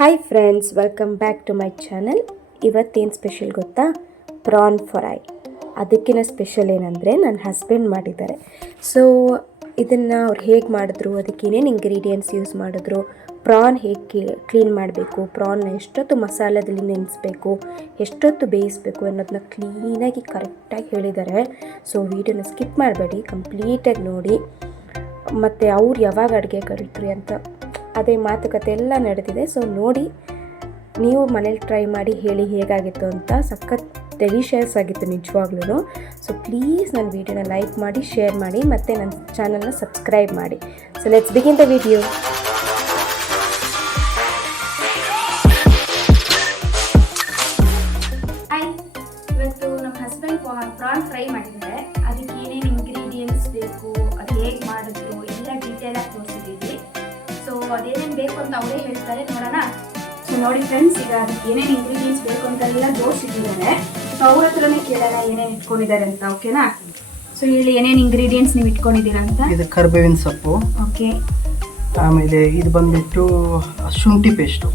Hi friends, welcome back to my channel. ಇವತ್ತೇನು special ಗೊತ್ತಾ? Prawn fry. ಅದಕ್ಕಿಂತ special ಏನಂದರೆ ನನ್ನ ಹಸ್ಬೆಂಡ್ ಮಾಡಿದ್ದಾರೆ. ಸೊ ಇದನ್ನು ಅವ್ರು ಹೇಗೆ ಮಾಡಿದ್ರು, ಅದಕ್ಕೆ ಏನೇನು ಇಂಗ್ರೀಡಿಯೆಂಟ್ಸ್ ಯೂಸ್ ಮಾಡಿದ್ರು, ಪ್ರಾನ್ ಹೇಗೆ ಕ್ಲೀನ್ ಮಾಡಬೇಕು, ಪ್ರಾನ್ನ ಎಷ್ಟೊತ್ತು ಮಸಾಲದಲ್ಲಿ ನೆನೆಸ್ಬೇಕು, ಎಷ್ಟೊತ್ತು ಬೇಯಿಸಬೇಕು ಅನ್ನೋದನ್ನ ಕ್ಲೀನಾಗಿ ಕರೆಕ್ಟಾಗಿ ಹೇಳಿದ್ದಾರೆ. ಸೊ ವೀಡಿಯೋನ ಸ್ಕಿಪ್ ಮಾಡಬೇಡಿ, ಕಂಪ್ಲೀಟಾಗಿ ನೋಡಿ. ಮತ್ತು ಅವ್ರು ಯಾವಾಗ ಅಡುಗೆ ಕಲಿತ್ರಿ ಅಂತ ಅದೇ ಮಾತುಕತೆ ಎಲ್ಲ ನಡೆದಿದೆ. ಸೊ ನೋಡಿ, ನೀವು ಮನೇಲಿ ಟ್ರೈ ಮಾಡಿ ಹೇಳಿ ಹೇಗಾಗಿತ್ತು ಅಂತ. ಸಖತ್ ಡೆಲಿಷಿಯಸ್ ಆಗಿತ್ತು ನಿಜವಾಗ್ಲೂ. ಸೊ ಪ್ಲೀಸ್ ನನ್ನ ವೀಡಿಯೋನ ಲೈಕ್ ಮಾಡಿ, ಶೇರ್ ಮಾಡಿ, ಮತ್ತು ನನ್ನ ಚಾನಲ್ನ ಸಬ್ಸ್ಕ್ರೈಬ್ ಮಾಡಿ. So let's begin the video. Hi, ಇವತ್ತು ನಮ್ಮ ಹಸ್ಬೆಂಡ್ ಪ್ರಾನ್ ಫ್ರೈ ಮಾಡಿದ್ದಾರೆ. ಅದಕ್ಕೆ ಏನೇನು ಇಂಗ್ರೀಡಿಯೆಂಟ್ಸ್ ಬೇಕು, ಅದು ಹೇಗೆ ಮಾಡಿದ್ರು ಎಲ್ಲ ಡೀಟೇಲಾಗಿ ತೋರಿಸಿದ್ದೀವಿ. ಸೊ ಅದೇನೇನು ಬೇಕು ಅಂತ ಅವರೇ ಹೇಳ್ತಾರೆ, ನೋಡೋಣ. ಸೊ ನೋಡಿ ಫ್ರೆಂಡ್ಸ್, ಈಗ ಅದಕ್ಕೆ ಏನೇನು ಇಂಗ್ರೀಡಿಯೆಂಟ್ಸ್ ಬೇಕು ಅಂತೆಲ್ಲ ತೋರಿಸಿಟ್ಟಿದ್ದಾರೆ. ಸೊ ಅವ್ರ ಹತ್ರನೇ ಕೇಳೋಣ ಏನೇನು ಇಟ್ಕೊಂಡಿದ್ದಾರೆ ಅಂತ. ಓಕೆನಾ? ಸೊ ಹೇಳಿ, ಏನೇನು ಇಂಗ್ರೀಡಿಯೆಂಟ್ಸ್ ನೀವು ಇಟ್ಕೊಂಡಿದ್ದೀರಾ ಅಂತ. ಇದು ಕರಿಬೇವಿನ ಸೊಪ್ಪು, ಓಕೆ. ಆಮೇಲೆ ಇದು ಬಂದ್ಬಿಟ್ಟು ಶುಂಠಿ ಪೇಸ್ಟು,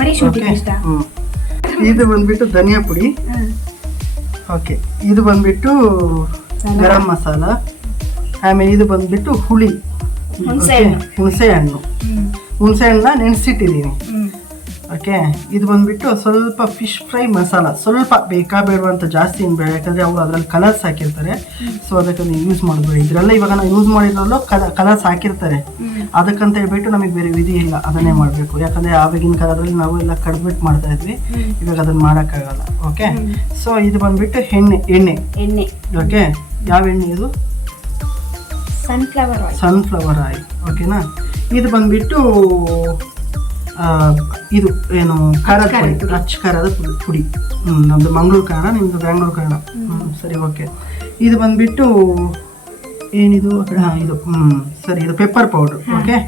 ಬರೀ ಶುಂಠಿ ಪೇಸ್ಟಾ? ಇದು ಬಂದ್ಬಿಟ್ಟು ಧನಿಯಾ ಪುಡಿ, ಓಕೆ. ಇದು ಬಂದ್ಬಿಟ್ಟು ಗರಂ ಮಸಾಲ, ಆಮೇಲೆ ಇದು ಬಂದ್ಬಿಟ್ಟು ಹುಳಿ, ಹುಣಸೆ ಹಣ್ಣನ್ನ ನೆನೆಸಿಟ್ಟಿದ್ದೀನಿ, ಓಕೆ. ಇದು ಬಂದ್ಬಿಟ್ಟು ಸ್ವಲ್ಪ ಫಿಶ್ ಫ್ರೈ ಮಸಾಲ, ಸ್ವಲ್ಪ ಬೇಕಾ ಬೇಡವಂತ ಜಾಸ್ತಿ ಏನು ಬೇಡ, ಯಾಕಂದರೆ ಅವರು ಅದರಲ್ಲಿ ಕಲರ್ಸ್ ಹಾಕಿರ್ತಾರೆ. ಸೊ ಅದಕ್ಕೆ ನೀವು ಯೂಸ್ ಮಾಡಬೇಡಿ. ಇದರೆಲ್ಲ ಇವಾಗ ನಾವು ಯೂಸ್ ಮಾಡಿದ್ರಲ್ಲೂ ಕಲರ್ಸ್ ಹಾಕಿರ್ತಾರೆ, ಅದಕ್ಕಂತ ಹೇಳ್ಬಿಟ್ಟು ನಮಗೆ ಬೇರೆ ವಿಧಿ ಇಲ್ಲ, ಅದನ್ನೇ ಮಾಡಬೇಕು. ಯಾಕಂದರೆ ಆವಾಗಿನ ಕಾಲದಲ್ಲಿ ನಾವು ಎಲ್ಲ ಕಡ್ಬಿಟ್ಟು ಮಾಡ್ತಾ ಇದ್ವಿ, ಇವಾಗ ಅದನ್ನು ಮಾಡೋಕ್ಕಾಗಲ್ಲ, ಓಕೆ. ಸೊ ಇದು ಬಂದ್ಬಿಟ್ಟು ಎಣ್ಣೆ, ಓಕೆ. ಯಾವ ಎಣ್ಣೆ ಇದು? ಸನ್ಫ್ಲವರ್ ಆಯಿಲ್, ಓಕೆನಾ. ಇದು ಬಂದ್ಬಿಟ್ಟು ಇದು ಏನು ಖಾರದ ಪುಡಿ, ಅಚ್ಚ ಖಾರದ ಪುಡಿ. ನಮ್ಮದು ಮಂಗಳೂರು ಖಾರ, ನಿಮ್ಮದು ಬ್ಯಾಂಗ್ಳೂರು ಖಾರ. ಸರಿ, ಓಕೆ. ಇದು ಬಂದ್ಬಿಟ್ಟು ಏನಿದು? ಇದು ಸರಿ, ಇದು ಪೆಪ್ಪರ್ ಪೌಡ್ರ್, ಓಕೆ.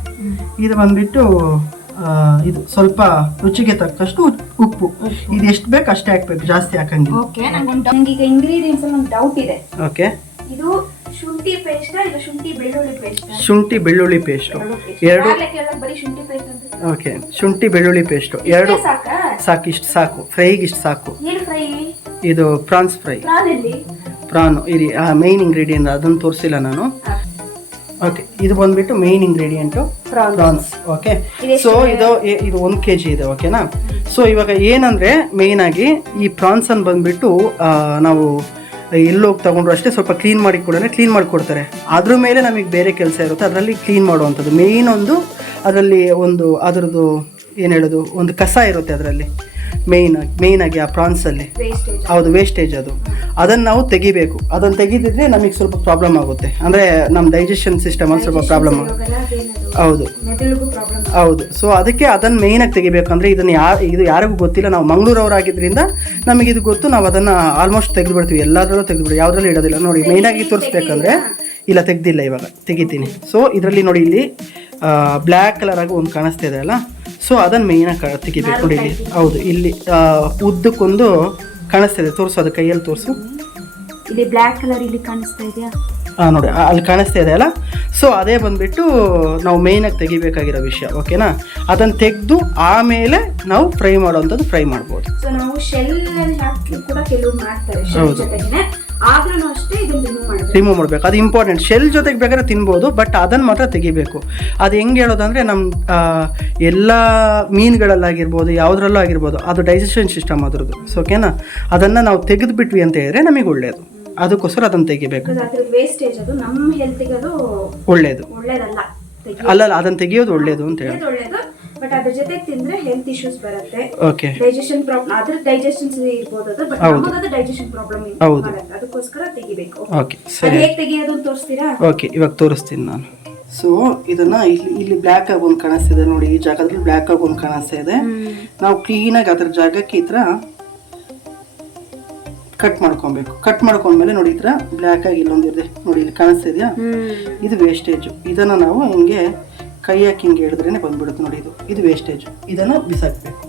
ಇದು ಬಂದ್ಬಿಟ್ಟು ಇದು ಸ್ವಲ್ಪ ರುಚಿಗೆ ತಕ್ಕಷ್ಟು ಉಪ್ಪು. ಇದು ಎಷ್ಟು ಬೇಕು ಅಷ್ಟೇ ಹಾಕ್ಬೇಕು, ಜಾಸ್ತಿ ಹಾಕಂಗಿಲ್ಲ. ಓಕೆ. ನನಗೆ ಇಂಗ್ರೀಡಿಯೆಂಟ್ಸ್ ಒಂದು ಡೌಟ್ ಇದೆ. ಓಕೆ. ಇದು ಶುಂಠಿ ಪೇಸ್ಟ್, ಇದು ಶುಂಠಿ ಬೆಳ್ಳುಳ್ಳಿ ಪೇಸ್ಟ್? ಶುಂಠಿ ಬೆಳ್ಳುಳ್ಳಿ ಪೇಸ್ಟ್ ಎರಡು, ಬರೀ ಶುಂಠಿ ಪೇಸ್ಟ್ ಅಂತ. ಓಕೆ. ಶುಂಠಿ ಬೆಳ್ಳುಳ್ಳಿ ಪೇಸ್ಟ್ ಎರಡು ಸಾಕು, ಇಷ್ಟು ಸಾಕು. ಫ್ರೈಗೆ ಇಷ್ಟು ಸಾಕು. ಇದು ಪ್ರಾನ್ಸ್ ಫ್ರೈ. ಪ್ರಾನು ಇರಿ, ಮೇನ್ ಇಂಗ್ರೀಡಿಯೆಂಟ್ ಅದನ್ನು ತೋರಿಸಿಲ್ಲ ನಾನು, ಓಕೆ. ಇದು ಬಂದ್ಬಿಟ್ಟು main ingredient prawns, okay. So ಇದು 1 kg ಇದೆ, ಓಕೆನಾ. ಸೊ ಇವಾಗ ಏನಂದರೆ ಮೇಯ್ನಾಗಿ ಈ ಪ್ರಾನ್ಸನ್ನು ಬಂದ್ಬಿಟ್ಟು ನಾವು ಎಲ್ಲೋಗಿ ತೊಗೊಂಡ್ರು ಅಷ್ಟೇ ಸ್ವಲ್ಪ ಕ್ಲೀನ್ ಮಾಡಿ ಕೊಡ್ತಾರೆ. ಅದ್ರ ಮೇಲೆ ನಮಗೆ ಬೇರೆ ಕೆಲಸ ಇರುತ್ತೆ, ಅದರಲ್ಲಿ ಕ್ಲೀನ್ ಮಾಡುವಂಥದ್ದು. ಮೇಯ್ನ್ ಒಂದು ಅದರಲ್ಲಿ ಒಂದು ಅದರದ್ದು ಏನು ಹೇಳೋದು, ಒಂದು ಕಸ ಇರುತ್ತೆ ಅದರಲ್ಲಿ ಮೇಯ್ನಾಗಿ ಆ ಪ್ರಾನ್ಸಲ್ಲಿ. ಹೌದು, ವೇಸ್ಟೇಜ್ ಅದು. ಅದನ್ನು ನಾವು ತೆಗಿಬೇಕು. ಅದನ್ನು ತೆಗೆದಿದ್ರೆ ನಮಗೆ ಸ್ವಲ್ಪ ಪ್ರಾಬ್ಲಮ್ ಆಗುತ್ತೆ, ಅಂದರೆ ನಮ್ಮ ಡೈಜೆಷನ್ ಸಿಸ್ಟಮಲ್ಲಿ ಸ್ವಲ್ಪ ಪ್ರಾಬ್ಲಮ್ ಆಗುತ್ತೆ. ಹೌದು. ಸೊ ಅದಕ್ಕೆ ಅದನ್ನು ಮೇಯ್ನಾಗಿ ತೆಗಿಬೇಕು. ಅಂದರೆ ಇದು ಯಾರಿಗೂ ಗೊತ್ತಿಲ್ಲ. ನಾವು ಮಂಗಳೂರವರಾಗಿದ್ದರಿಂದ ನಮಗೆ ಇದು ಗೊತ್ತು. ನಾವು ಅದನ್ನು ಆಲ್ಮೋಸ್ಟ್ ತೆಗೆದುಬಿಡ್ತೀವಿ, ಎಲ್ಲದರಲ್ಲೂ ತೆಗೆದುಬಿಡಿ, ಯಾವುದ್ರಲ್ಲೂ ಇಡೋದಿಲ್ಲ. ನೋಡಿ, ಮೇಯ್ನಾಗಿ ತೋರಿಸ್ಬೇಕಂದ್ರೆ ಇಲ್ಲ, ತೆಗ್ದಿಲ್ಲ, ಇವಾಗ ತೆಗಿತೀನಿ. ಸೊ ಇದರಲ್ಲಿ ನೋಡಿ, ಇಲ್ಲಿ ಬ್ಲ್ಯಾಕ್ ಕಲರ್ ಆಗಿ ಒಂದು ಕಾಣಿಸ್ತಾ ಇದೆ ಅಲ್ಲ, ಸೊ ಅದನ್ನು ಮೇಯ್ನಾಗಿ ತೆಗಿಬೇಕು. ನೋಡಿ ಇಲ್ಲಿ, ಹೌದು, ಇಲ್ಲಿ ಉದ್ದಕ್ಕೊಂದು ಕಾಣಿಸ್ತಾ ಇದೆ. ತೋರಿಸು, ಅದು ಕೈಯಲ್ಲಿ ತೋರಿಸು. ಇಲ್ಲಿ ಬ್ಲ್ಯಾಕ್ ಕಲರ್ ಇಲ್ಲಿ ಕಾಣಿಸ್ತಾ ಇದೆಯಾ? ನೋಡಿ, ಅಲ್ಲಿ ಕಾಣಿಸ್ತಾ ಇದೆ ಅಲ್ಲ. ಸೊ ಅದೇ ಬಂದ್ಬಿಟ್ಟು ನಾವು ಮೇಯ್ನಾಗಿ ತೆಗಿಬೇಕಾಗಿರೋ ವಿಷಯ, ಓಕೆನಾ. ಅದನ್ನು ತೆಗೆದು ಆಮೇಲೆ ನಾವು ಫ್ರೈ ಮಾಡೋವಂಥದ್ದು ಫ್ರೈ ಮಾಡ್ಬೋದು. ಸೊ ನಾವು ಶೆಲ್ ಹಾಕಿ ಕೂಡ ಕೆಲವರು ಮಾಡ್ತಾರೆ. ಹೌದು, ಆದ್ರೂ ಅಷ್ಟೇ ಇದನ್ನು ರಿಮೂವ್ ಮಾಡಬೇಕು. ಅದು ಇಂಪಾರ್ಟೆಂಟ್. ಶೆಲ್ ಜೊತೆಗೆ ಬೇಕಾದ್ರೆ ತಿನ್ಬೋದು, ಬಟ್ ಅದನ್ನು ಮಾತ್ರ ತೆಗಿಬೇಕು. ಅದು ಹೆಂಗೆ ಹೇಳೋದಂದರೆ, ನಮ್ಮ ಎಲ್ಲ ಮೀನುಗಳಲ್ಲಾಗಿರ್ಬೋದು, ಯಾವುದ್ರಲ್ಲೂ ಆಗಿರ್ಬೋದು, ಅದು ಡೈಜೆಷನ್ ಸಿಸ್ಟಮ್ ಅದರದ್ದು. ಸೊ ಓಕೆನಾ, ಅದನ್ನು ನಾವು ತೆಗೆದುಬಿಟ್ವಿ ಅಂತ ಹೇಳಿದ್ರೆ ನಮಗೆ ಒಳ್ಳೆಯದು. ಅದಕ್ಕೋಸ್ಕರ ಅದನ್ನು ತೆಗಿಬೇಕು. ವೇಸ್ಟೇಜ್ ಅದು ನಮ್ಮ ಹೆಲ್ತ್ಗೆ ಅದು ಒಳ್ಳೆಯದು ಅಲ್ಲ, ಅದನ್ನು ತೆಗಿಯೋದು ಒಳ್ಳೆಯದು ಅಂತ ಹೇಳಿ. ಬಟ್ ಅದ್ರ ಜೊತೆಗೆ ತಿಂದ್ರೆ ಹೆಲ್ತ್ ಇಶ್ಯೂಸ್ ಬರುತ್ತೆ. ಓಕೆ. ಡೈಜೆಷನ್ ಪ್ರಾಬ್ಲಮ್, ಅದ್ರ ಡೈಜೆಷನ್ ಇರ್ಬೋದು ಅದು, ಬಟ್ ನಮಗದು ಡೈಜೆಷನ್ ಪ್ರಾಬ್ಲಮ್ ಹೌದು, ಅದಕ್ಕೋಸ್ಕರ ತೆಗಿಬೇಕು. ಓಕೆ, ಸರಿ. ಹೇಗೆ ತೆಗಿಯೋದು ಅಂತ ತೋರಿಸ್ತೀರಾ? ಓಕೆ, ಇವಾಗ ತೋರಿಸ್ತೀನಿ ನಾನು. ಸೊ ಇದನ್ನ ಇಲ್ಲಿ ಬ್ಲ್ಯಾಕ್ ಆಗಿ ಒಂದು ಕಾಣಿಸ್ತಿದೆ ನೋಡಿ, ಈ ಜಾಗದಲ್ಲಿ ಬ್ಲ್ಯಾಕ್ ಆಗಿ ಒಂದು ಕಾಣಿಸ್ತಾ ಇದೆ. ನಾವು ಕ್ಲೀನಾಗಿ ಅದರ ಜಾಗಕ್ಕೆ ಈ ಥರ ಕಟ್ ಮಾಡ್ಕೊಬೇಕು. ಕಟ್ ಮಾಡ್ಕೊಂಡ್ಮೇಲೆ ನೋಡಿ, ಈ ಥರ ಬ್ಲ್ಯಾಕ್ ಆಗಿ ಇಲ್ಲೊಂದಿದೆ ನೋಡಿ, ಇಲ್ಲಿ ಕಾಣಿಸ್ತಾ ಇದೆಯಾ? ಇದು ವೇಸ್ಟೇಜು. ಇದನ್ನು ನಾವು ಹಿಂಗೆ ಕೈ ಹಾಕಿ ಹಿಂಗೆ ಹೇಳಿದ್ರೇ ಬಂದ್ಬಿಡುತ್ತೆ ನೋಡಿ, ಇದು ವೇಸ್ಟೇಜು. ಇದನ್ನು ಬಿಸಾಕಬೇಕು.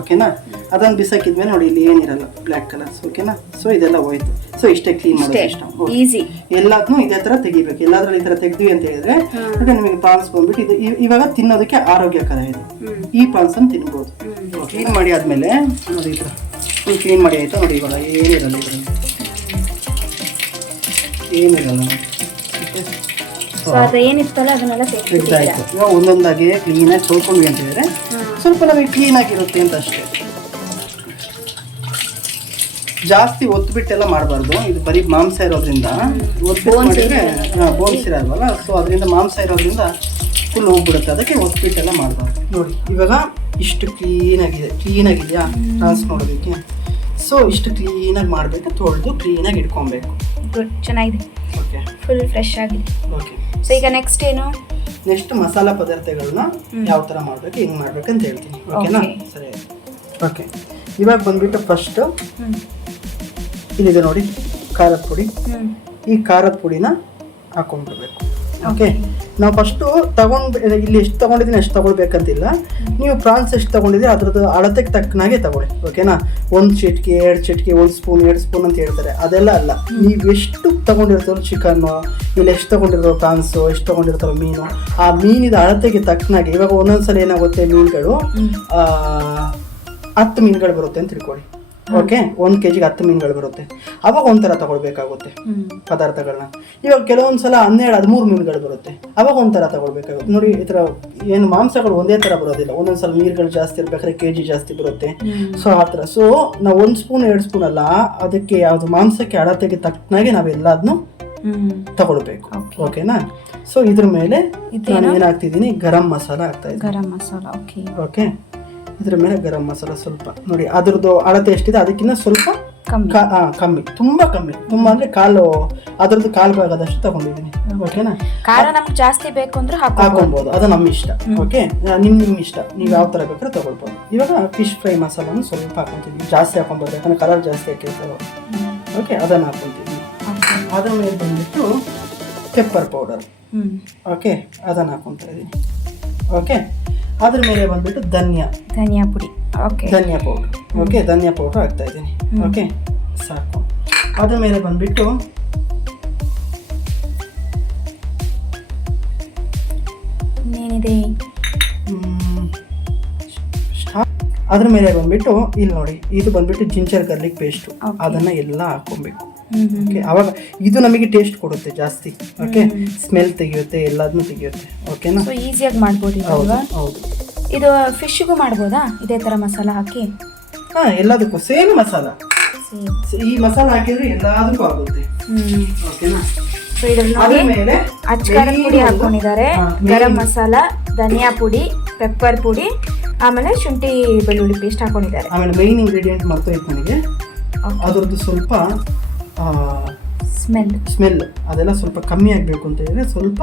ಓಕೆನಾ. ಅದನ್ನು ಬಿಸಾಕಿದ್ಮೇಲೆ ನೋಡಿ ಇಲ್ಲಿ ಏನಿರಲ್ಲ ಬ್ಲ್ಯಾಕ್ ಕಲರ್ಸ್. ಓಕೆನಾ. ಸೊ ಇದೆಲ್ಲ ಹೋಯ್ತು. ಸೊ ಇಷ್ಟೇ ಕ್ಲೀನ್ ಮಾಡೋದು ಇಷ್ಟ. ಈಸಿ. ಎಲ್ಲದನ್ನೂ ಇದೇ ಥರ ತೆಗಿಬೇಕು. ಎಲ್ಲಾದ್ರಲ್ಲಿ ಈ ಥರ ತೆಗ್ದ್ವಿ ಅಂತ ಹೇಳಿದ್ರೆ ಈಗ ನಿಮಗೆ ಪ್ರಾನ್ಸ್ ಬಂದ್ಬಿಟ್ಟು ಇದು ಇವಾಗ ತಿನ್ನೋದಕ್ಕೆ ಆರೋಗ್ಯಕರ ಇದು. ಈ ಪ್ರಾನ್ಸನ್ನು ತಿನ್ಬೋದು. ಕ್ಲೀನ್ ಮಾಡಿ ಆದಮೇಲೆ ನೋಡಿ ಈ ಥರ ಕ್ಲೀನ್ ಮಾಡಿ ಆಯಿತು ನೋಡಿ. ಇವಾಗ ಏನಿರಲ್ಲ ಇದರಲ್ಲಿ, ಏನಿರಲ್ಲ. ಏನಿತ್ತಲ್ಲ ಅದನ್ನೆಲ್ಲ ತೆಗ್ದಾಯ್ತು. ಇವಾಗ ಒಂದೊಂದಾಗಿ ಕ್ಲೀನಾಗಿ ತೊಳ್ಕೊಂಡ್ವಿ ಅಂತ ಹೇಳಿದ್ರೆ ಸ್ವಲ್ಪ ನಮಗೆ ಕ್ಲೀನಾಗಿರುತ್ತೆ ಅಂತ ಅಷ್ಟೇ. ಜಾಸ್ತಿ ಒತ್ಬಿಟ್ಟೆಲ್ಲ ಮಾಡಬಾರ್ದು. ಇದು ಬರೀ ಮಾಂಸ ಇರೋದ್ರಿಂದ ಒತ್ಬಿಟ್ಟು ಮಾಡಿದ್ರೆ ಬೋನ್ಸ್ ಇರಲ್ವಲ್ಲ, ಸೊ ಅದರಿಂದ ಮಾಂಸ ಇರೋದ್ರಿಂದ ಫುಲ್ ಹೋಗ್ಬಿಡುತ್ತೆ. ಅದಕ್ಕೆ ಒತ್ಬಿಟ್ಟೆಲ್ಲ ಮಾಡಬಾರ್ದು. ನೋಡಿ ಇವಾಗ ಇಷ್ಟು ಕ್ಲೀನಾಗಿದೆಯಾ ಟ್ರಾನ್ಸ್ ನೋಡೋದಕ್ಕೆ. ಸೊ ಇಷ್ಟು ಕ್ಲೀನಾಗಿ ಮಾಡಬೇಕು, ತೊಳೆದು ಕ್ಲೀನಾಗಿ ಇಟ್ಕೊಬೇಕು. ಚೆನ್ನಾಗಿದೆ. ಓಕೆ, ಫುಲ್ ಫ್ರೆಶ್ ಆಗಿದೆ. ಓಕೆ. ಸೊ ಈಗ ನೆಕ್ಸ್ಟ್ ಏನು? ನೆಕ್ಸ್ಟ್ ಮಸಾಲ ಪದಾರ್ಥಗಳನ್ನ ಯಾವ ಥರ ಮಾಡಬೇಕು, ಹೆಂಗೆ ಮಾಡ್ಬೇಕು ಅಂತ ಹೇಳ್ತೀನಿ. ಓಕೆನಾ? ಸರಿ. ಓಕೆ, ಇವಾಗ ಬಂದ್ಬಿಟ್ಟು ಫಸ್ಟು ಇಲ್ಲಿದೆ ನೋಡಿ ಖಾರದ ಪುಡಿ. ಈ ಖಾರದ ಪುಡಿನ ಹಾಕೊಂಡ್ಬಿಡ್ಬೇಕು. ಓಕೆ, ನಾವು ಫಸ್ಟು ಇಲ್ಲಿ ಎಷ್ಟು ತೊಗೊಂಡಿದ್ದೀನಿ ಅಷ್ಟು ತೊಗೊಳ್ಬೇಕಂತಿಲ್ಲ. ನೀವು ಪ್ರಾನ್ಸ್ ಎಷ್ಟು ತೊಗೊಂಡಿದ್ದೀರಿ ಅದ್ರದ್ದು ಅಳತೆಗೆ ತಕ್ಕನಾಗೆ ತೊಗೊಳ್ಳಿ. ಓಕೆನಾ? 1 ಚಿಟಿಕೆ 2 ಚಿಟಿಕೆ 1 ಸ್ಪೂನ್ 2 ಸ್ಪೂನ್ ಅಂತ ಹೇಳ್ತಾರೆ, ಅದೆಲ್ಲ ಅಲ್ಲ. ನೀವು ಎಷ್ಟು ತೊಗೊಂಡಿರ್ತಾರೋ ಚಿಕನ್ನು, ಇಲ್ಲಿ ಎಷ್ಟು ತೊಗೊಂಡಿರೋ ಪ್ರಾನ್ಸು, ಎಷ್ಟು ತೊಗೊಂಡಿರ್ತಾರೋ ಮೀನು, ಆ ಮೀನಿದ ಅಳತೆಗೆ ತಕ್ಕನಾಗೆ. ಇವಾಗ ಒಂದೊಂದ್ಸಲ ಏನಾಗುತ್ತೆ, ಮೀನುಗಳು 10 ಮೀನುಗಳು ಬರುತ್ತೆ ಅಂತ ತಿಳ್ಕೊಳ್ಳಿ. ಓಕೆ, 1 kg 10 ಮೀನುಗಳು ಬರುತ್ತೆ. ಅವಾಗ ಒಂಥರ ತಗೊಳ್ಬೇಕಾಗುತ್ತೆ ಪದಾರ್ಥಗಳನ್ನ. ಇವಾಗ ಕೆಲವೊಂದ್ಸಲ 12-13 ಮೀನುಗಳು ಬರುತ್ತೆ, ಅವಾಗ ಒಂಥರ ತಗೊಳ್ಬೇಕಾಗುತ್ತೆ. ನೋಡಿ ಈ ಥರ ಏನು ಮಾಂಸಗಳು ಒಂದೇ ಥರ ಬರೋದಿಲ್ಲ. ಒಂದೊಂದ್ಸಲ ನೀರುಗಳು ಜಾಸ್ತಿ ಇರ್ಬೇಕಾದ್ರೆ kg ಜಾಸ್ತಿ ಬರುತ್ತೆ. ಸೊ ಆ ಥರ. ಸೊ ನಾವು 1 ಸ್ಪೂನ್ 2 ಸ್ಪೂನ್ ಅಲ್ಲ, ಅದಕ್ಕೆ ಯಾವುದು ಮಾಂಸಕ್ಕೆ ಅಳತೆಗೆ ತಕ್ಕನಾಗೆ ನಾವೆಲ್ಲದನ್ನು ತಗೊಳ್ಬೇಕು. ಓಕೆನಾ? ಸೊ ಇದ್ರ ಮೇಲೆ ನಾನು ಏನಾಗ್ತಿದ್ದೀನಿ, ಗರಂ ಮಸಾಲ ಆಗ್ತಾ ಇದೆ. ಗರಂ ಮಸಾಲ. ಓಕೆ, ಇದ್ರ ಮೇಲೆ ಗರಂ ಮಸಾಲ ಸ್ವಲ್ಪ ನೋಡಿ, ಅದ್ರದ್ದು ಅಳತೆ ಎಷ್ಟಿದೆ ಅದಕ್ಕಿಂತ ಸ್ವಲ್ಪ ಕಮ್ಮಿ, ತುಂಬಾ ಕಮ್ಮಿ. ತುಂಬಾ ಅಂದ್ರೆ ಅದ್ರದ್ದು ಕಾಲು ಭಾಗದಷ್ಟು ತಗೊಂಡಿದ್ದೀನಿ. ಓಕೆನಾ? ಖಾರ ನಮ್ಗೆ ಜಾಸ್ತಿ ಬೇಕು ಅಂದ್ರೆ ಹಾಕೊಬಹುದು, ಅದು ನಮ್ಮ ಇಷ್ಟ. ಓಕೆ, ನಿಮ್ ಇಷ್ಟ, ನೀವು ಯಾವ ತರ ಬೇಕಾದ್ರೆ ತಗೊಳ್ಬೋದು. ಇವಾಗ ಫಿಶ್ ಫ್ರೈ ಮಸಾಲನ್ನು ಸ್ವಲ್ಪ ಹಾಕೊಂತಿದ್ವಿ, ಜಾಸ್ತಿ ಹಾಕೊಂಡ್ಬಾರ್ದು, ಯಾಕಂದ್ರೆ ಕಲರ್ ಜಾಸ್ತಿ ಹಾಕಿರ್ತಾರೆ. ಓಕೆ, ಅದನ್ನ ಹಾಕೊಂತಿದ್ವಿ. ಅದ್ರ ಮೇಲೆ ಬಂದ್ಬಿಟ್ಟು ಪೆಪ್ಪರ್ ಪೌಡರ್. ಓಕೆ, ಅದನ್ನ ಹಾಕೊಂತ ಇದೀನಿ. ಓಕೆ, ಅದ್ರ ಮೇಲೆ ಬಂದ್ಬಿಟ್ಟು ಧನಿಯಾ ಪುಡಿ. ಓಕೆ, ಧನಿಯಾ ಪೌಡರ್. ಓಕೆ, ಧನಿಯಾ ಪೌಡರ್ ಹಾಕ್ತಾ ಇದ್ದೀನಿ. ಓಕೆ, ಸಾಕು. ಅದ್ರ ಮೇಲೆ ಬಂದ್ಬಿಟ್ಟು ಏನಿದೆ, ಅದ್ರ ಮೇಲೆ ಬಂದ್ಬಿಟ್ಟು ಇಲ್ಲಿ ನೋಡಿ, ಇದು ಬಂದ್ಬಿಟ್ಟು ಜಿಂಜರ್ ಗಾರ್ಲಿಕ್ ಪೇಸ್ಟ್. ಅದನ್ನ ಎಲ್ಲ ಹಾಕೊಬೇಕು. ಓಕೆ, ಅವಾಗ ಇದು ನಮಗೆ ಟೇಸ್ಟ್ ಕೊಡುತ್ತೆ ಜಾಸ್ತಿ. ಓಕೆ, ಸ್ಮೆಲ್ ತೆಗಿಯುತ್ತೆ, ಎಲ್ಲದನ್ನು ತೆಗಿಯುತ್ತೆ. ಓಕೆನಾ? ಸೊ ಈಸಿಯಾಗಿ ಮಾಡ್ಬೋದು. ಹೌದು. ಇದು ಫಿಶ್ಗೂ ಮಾಡ್ಬೋದಾ ಇದೇ ತರ ಮಸಾಲ ಹಾಕಿ? ಎಲ್ಲದಕ್ಕೂ ಸೇಮ್ ಮಸಾಲ. ಈ ಮಸಾಲ ಹಾಕಿದ್ರೆ ಎಲ್ಲದಕ್ಕೂ ಆಗುತ್ತೆ. ಓಕೆನಾ? ಸೊ ಇದ್ರಲ್ಲಿ ನೋಡಿ ಅಚ್ಕಾರದ ಪುಡಿ ಹಾಕೊಂಡಿದ್ದಾರೆ, ಗರಂ ಮಸಾಲ, ಧನಿಯಾ ಪುಡಿ, ಪೆಪ್ಪರ್ ಪುಡಿ, ಆಮೇಲೆ ಶುಂಠಿ ಬೆಳ್ಳುಳ್ಳಿ ಪೇಸ್ಟ್ ಹಾಕೊಂಡಿದ್ದಾರೆ. ಆಮೇಲೆ ಮೈನ್ ಇಂಗ್ರೀಡಿಯೆಂಟ್ ಮರ್ತೋಯ್ತು ನನಗೆ, ಅದರದ್ದು ಸ್ವಲ್ಪ ಸ್ಮೆಲ್ ಅದೆಲ್ಲ ಸ್ವಲ್ಪ ಕಮ್ಮಿ ಆಗಬೇಕು ಅಂತ ಹೇಳಿದ್ರೆ ಸ್ವಲ್ಪ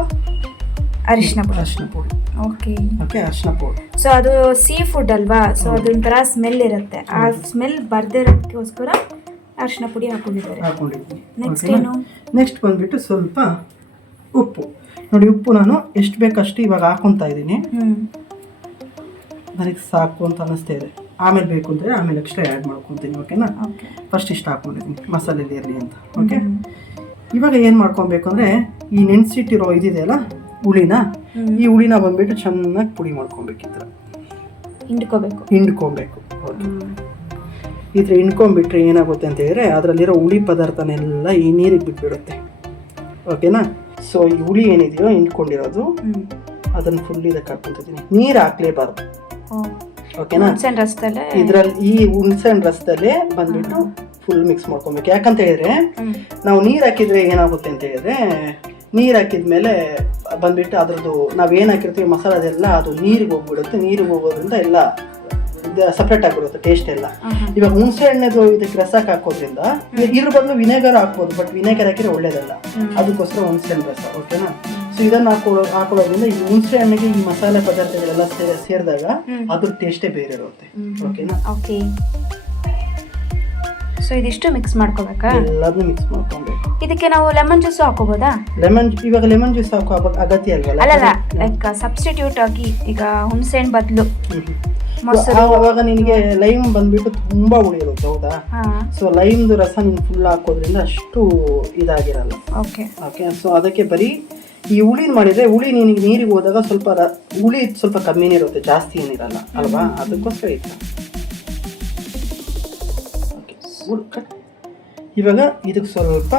ಅರಿಶಿನ ಪುಡಿ. ಓಕೆ, ಅರಿಶಿನ ಪುಡಿ. ಸೊ ಅದು ಸೀ ಫುಡ್ ಅಲ್ವಾ, ಸೊ ಅದೊಂಥರ ಸ್ಮೆಲ್ ಇರುತ್ತೆ. ಆ ಸ್ಮೆಲ್ ಬರ್ದೇ ಇರೋದಕ್ಕೋಸ್ಕರ ಅರಿಶಿನ ಪುಡಿ ಹಾಕೊಂಡಿದ್ದಾರೆ. ನೆಕ್ಸ್ಟ್ ಬಂದ್ಬಿಟ್ಟು ಸ್ವಲ್ಪ ಉಪ್ಪು. ನೋಡಿ, ಉಪ್ಪು ನಾನು ಎಷ್ಟು ಬೇಕಷ್ಟು ಇವಾಗ ಹಾಕೊಂತಾ ಇದ್ದೀನಿ. ನನಗೆ ಸಾಕು ಅಂತ ಅನ್ನಿಸ್ತಾ ಇದೆ. ಆಮೇಲೆ ಬೇಕು ಅಂದರೆ ಆಮೇಲೆ ಎಕ್ಸ್ಟ್ರಾ ಆ್ಯಡ್ ಮಾಡ್ಕೊತೀನಿ. ಓಕೆನಾ? ಫಸ್ಟ್ ಇಷ್ಟು ಹಾಕೊಂಡಿದ್ದೀನಿ ಮಸಾಲೆಯಲ್ಲಿ ಇರಲಿ ಅಂತ. ಓಕೆ, ಇವಾಗ ಏನು ಮಾಡ್ಕೊಬೇಕು ಅಂದರೆ ಈ ನೆನೆಸಿಟ್ಟಿರೋ ಇದಿದೆಯಲ್ಲ ಈ ಹುಳಿನ ಬಂದ್ಬಿಟ್ಟು ಚೆನ್ನಾಗಿ ಪುಡಿ ಮಾಡ್ಕೊಬೇಕಿತ್ತು, ಹಿಂಡ್ಕೊಬೇಕು. ಓಕೆ, ಈ ಥರ ಹಿಂಡ್ಕೊಂಡ್ಬಿಟ್ರೆ ಏನಾಗುತ್ತೆ ಅಂತ ಹೇಳಿದ್ರೆ ಅದರಲ್ಲಿರೋ ಹುಳಿ ಪದಾರ್ಥನೆಲ್ಲ ಈ ನೀರಿಗೆ ಬಿಟ್ಬಿಡುತ್ತೆ. ಓಕೆನಾ? ಸೊ ಈ ಹುಳಿ ಏನಿದೆಯೋ ಹಿಂಡ್ಕೊಂಡಿರೋದು ಅದನ್ನು ಫುಲ್ ಇದಕ್ಕೆ ಹಾಕ್ಕೊಂತಿದ್ದೀನಿ. ನೀರು ಹಾಕ್ಲೇಬಾರ್ದು. ಓಕೆನಾ? ಇದ್ರಲ್ಲಿ ಈ ಹುಣಸೆ ಹಣ್ಣು ರಸದಲ್ಲೇ ಬಂದ್ಬಿಟ್ಟು ಫುಲ್ ಮಿಕ್ಸ್ ಮಾಡ್ಕೊಬೇಕು. ಯಾಕಂತ ಹೇಳಿದ್ರೆ ನಾವು ನೀರು ಹಾಕಿದ್ರೆ ಏನಾಗುತ್ತೆ ಅಂತ ಹೇಳಿದ್ರೆ, ನೀರು ಹಾಕಿದ್ಮೇಲೆ ಬಂದ್ಬಿಟ್ಟು ಅದ್ರದ್ದು ನಾವು ಏನು ಹಾಕಿರ್ತೀವಿ ಮಸಾಲ ಅದೆಲ್ಲ ಅದು ನೀರಿಗೆ ಹೋಗ್ಬಿಡುತ್ತೆ. ನೀರಿಗೆ ಹೋಗೋದ್ರಿಂದ ಎಲ್ಲ ಸಪ್ರೇಟ್ ಆಗಿಬಿಡುತ್ತೆ ಟೇಸ್ಟ್ ಎಲ್ಲ. ಇವಾಗ ಹುಣಸೆ ಹಣ್ಣದು ಇದಕ್ಕೆ ರಸಕ್ಕೆ ಹಾಕೋದ್ರಿಂದ ಇದ್ರ ಬದಲು ವಿನೆಗರ್ ಹಾಕ್ಬೋದು, ಬಟ್ ವಿನೆಗರ್ ಹಾಕಿದ್ರೆ ಒಳ್ಳೇದಲ್ಲ. ಅದಕ್ಕೋಸ್ಕರ ಹುಣಸೆ ಹಣ್ಣು ರಸ. ಓಕೆನಾ? ಸೊ ಇದನ್ನು ಹಾಕೊಳ್ಳೋದ್ರಿಂದ ಈ ಹುಣಸೆ ಹಣ್ಣಿಗೆ ಈ ಮಸಾಲೆ ಪದಾರ್ಥಗಳೆಲ್ಲ ಸೇರಿದಾಗ ಅದ್ರ ಟೇಸ್ಟೇ ಬೇರೆ ಇರುತ್ತೆ. ಓಕೆನಾ? ಓಕೆ, ಸೊ ಇದಿಷ್ಟು ಮಿಕ್ಸ್ ಮಾಡ್ಕೋಬೇಕಾ? ಎಲ್ಲದನ್ನು ಮಿಕ್ಸ್ ಮಾಡ್ಕೊಬೇಕು. ಇದಕ್ಕೆ ನಾವು ಲೆಮನ್ ಜ್ಯೂಸ್ ಹಾಕೋಬೋದಾ? ಇವಾಗ ಲೆಮನ್ ಜ್ಯೂಸ್ ಹಾಕೋ ಅಗತ್ಯ ಅಲ್ವಲ್ಲ? ಅಲ್ಲಲ್ಲ, ಲೈಕ್ ಸಬ್ಸ್ಟಿಟ್ಯೂಟ್ ಆಗಿ ಈಗ ಹುಣಸೆ ಹಣ್ಣು ಬದಲು ಅವಾಗ ನಿನಗೆ ಲೈಮ್ ಬಂದ್ಬಿಟ್ಟು ತುಂಬಾ ಹುಳಿ ಇರುತ್ತೆ, ಹೌದಾ? ಸೊ ಲೈಮ್ದು ರಸ ನೀನು ಫುಲ್ ಹಾಕೋದ್ರಿಂದ ಅಷ್ಟು ಇದಾಗಿರಲ್ಲ. ಓಕೆ. ಸೊ ಅದಕ್ಕೆ ಬರೀ ಈ ಹುಳಿ ಮಾಡಿದ್ರೆ ಹುಳಿ ನಿನಗೆ ನೀರಿಗೆ ಹೋದಾಗ ಸ್ವಲ್ಪ ಹುಳಿ ಸ್ವಲ್ಪ ಕಮ್ಮಿನೇ ಇರುತ್ತೆ, ಜಾಸ್ತಿ ಏನಿರಲ್ಲ ಅಲ್ವಾ? ಅದಕ್ಕೋಸ್ಕರ ಇತ್ತು. ಇವಾಗ ಇದಕ್ಕೆ ಸ್ವಲ್ಪ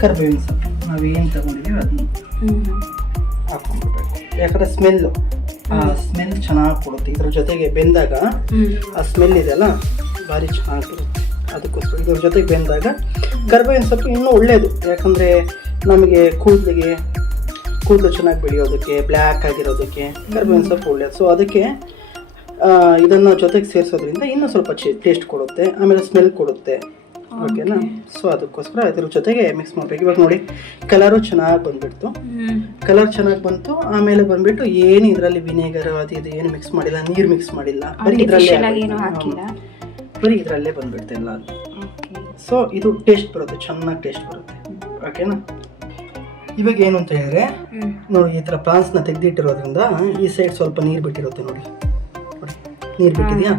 ಕರಿಬೇವಿನ ಸೊಪ್ಪು ನಾವೇನು ತಗೊಂಡಿದ್ದೀವಿ ಅದನ್ನ ಹಾಕೊಂಡ್ಬಿಡ್ಬೇಕು. ಯಾಕಂದ್ರೆ ಸ್ಮೆಲ್ ಚೆನ್ನಾಗಿ ಕೊಡುತ್ತೆ. ಇದ್ರ ಜೊತೆಗೆ ಬೆಂದಾಗ ಆ ಸ್ಮೆಲ್ ಇದೆಯಲ್ಲ ಭಾರಿ ಚೆನ್ನಾಗಿ ಬರುತ್ತೆ. ಅದಕ್ಕೋಸ್ಕರ ಇದ್ರ ಜೊತೆಗೆ ಬೆಂದಾಗ ಕರಿಬೇವಿನ ಸೊಪ್ಪು ಇನ್ನೂ ಒಳ್ಳೆಯದು. ಯಾಕಂದರೆ ನಮಗೆ ಕೂದಲು ಚೆನ್ನಾಗಿ ಬೆಳೆಯೋದಕ್ಕೆ, ಬ್ಲ್ಯಾಕ್ ಆಗಿರೋದಕ್ಕೆ ಕರಿಬೇವಿನ ಸೊಪ್ಪು ಒಳ್ಳೆಯದು. ಸೊ ಅದಕ್ಕೆ ಇದನ್ನು ಜೊತೆಗೆ ಸೇರಿಸೋದ್ರಿಂದ ಇನ್ನೂ ಸ್ವಲ್ಪ ಟೇಸ್ಟ್ ಕೊಡುತ್ತೆ, ಆಮೇಲೆ ಸ್ಮೆಲ್ ಕೊಡುತ್ತೆ. ಓಕೆನಾ? ಸೊ ಅದಕ್ಕೋಸ್ಕರ ಇದ್ರ ಜೊತೆಗೆ ಮಿಕ್ಸ್ ಮಾಡಬೇಕು. ಇವಾಗ ನೋಡಿ ಕಲರು ಚೆನ್ನಾಗಿ ಬಂದ್ಬಿಡ್ತು. ಕಲರ್ ಚೆನ್ನಾಗಿ ಬಂತು. ಆಮೇಲೆ ಬಂದ್ಬಿಟ್ಟು ಏನು ಇದರಲ್ಲಿ ವಿನೆಗರ್ ಅದು ಇದು ಏನು ಮಿಕ್ಸ್ ಮಾಡಿಲ್ಲ, ನೀರು ಮಿಕ್ಸ್ ಮಾಡಿಲ್ಲ, ಬರೀ ಇದರಲ್ಲೇ ಬಂದ್ಬಿಡ್ತು ಎಲ್ಲ. ಸೊ ಇದು ಟೇಸ್ಟ್ ಬರುತ್ತೆ, ಚೆನ್ನಾಗಿ ಟೇಸ್ಟ್ ಬರುತ್ತೆ. ಓಕೆನಾ? ಇವಾಗ ಏನು ಅಂತ ಹೇಳಿದ್ರೆ ನೋಡಿ, ಈ ಥರ ಪ್ರಾನ್ಸ್ನ ತೆಗೆದಿಟ್ಟಿರೋದ್ರಿಂದ ಈ ಸೈಡ್ ಸ್ವಲ್ಪ ನೀರು ಬಿಟ್ಟಿರುತ್ತೆ ನೋಡಿ, ನೀರು ಬಿಟ್ಟಿದೆಯಾ?